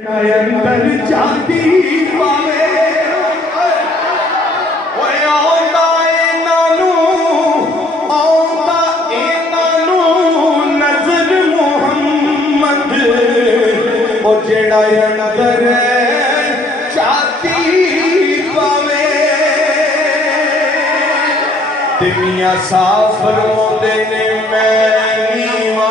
अंदर जाती पावे ओए आंदा इनानू नजर मोहम्मद ओ जेड़ा अंदर जाती पावे ते मियां साफ रोंदे ने मैं नीवा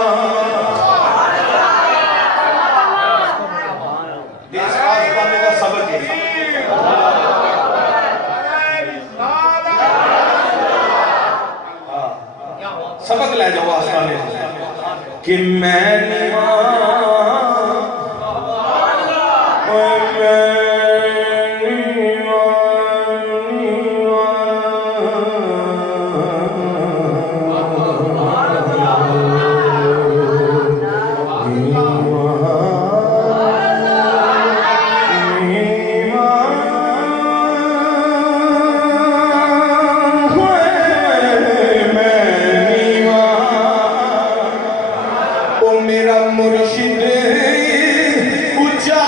सबक ले जाओ आस्ताने कि मैं मेरा मुर्शिद ऊंचा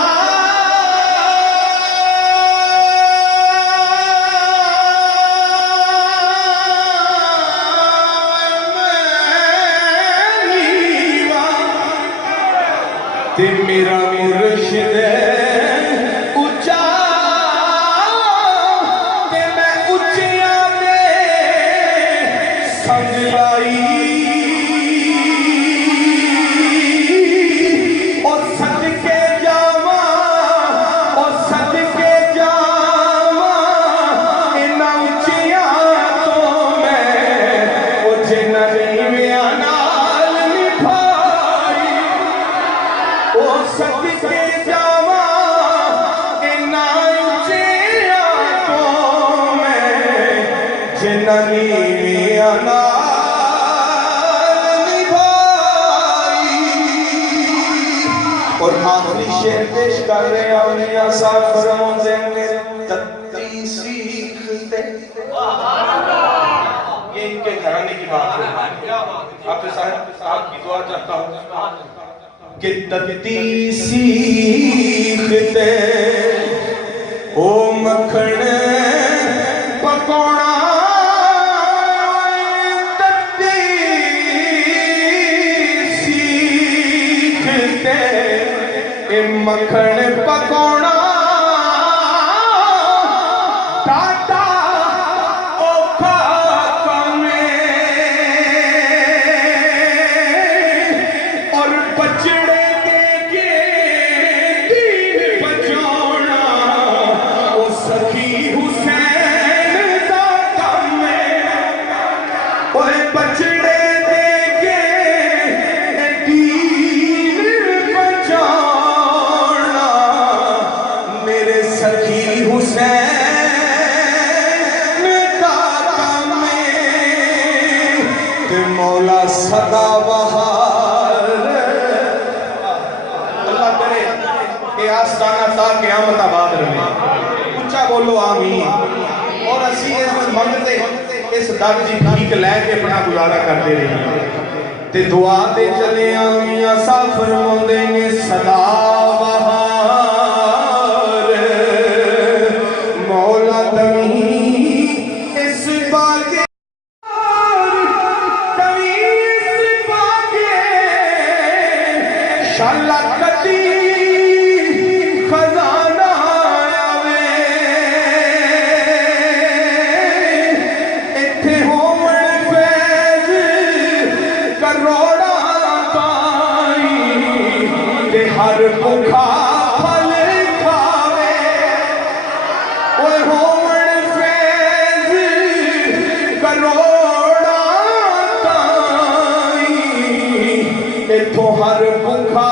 ते मेरा मुर्शिद ऊंचा ते मैं ऊंचिया दे संग लाई और आखिरी शेर पेश कर रहे हैं साफरों से मेरे तत्ती सीखते ये इनके घराने की बात है। आपके साथ की दुआ चाहता हूँ कि तत्ती सीखते ओ मखण पकौड़ा मखण पकौड़ा टाटा औखा कमे और बचड़े के दीन बचाना ओ सखी हुसैन दा कम ओए बचड़े सखी हुसैन का काम ते मौला सदा बहार अल्लाह करे कि आस्ताना ता क़यामत आबाद रहे। ऊंचा बोलो आमीन। और असी इस मंगते इस दर दी भीख लैके अपना गुजारा करते रहे ते दुआ दे चले आमियां साफ फरमांदे ने सदा शाला कटी खजाना आवे इत्थे होवन फैज करोड़ा पाई ते हर भुखा फल खावे ओए होवन फैज करोड़ा पाई इत्थों हर भुखा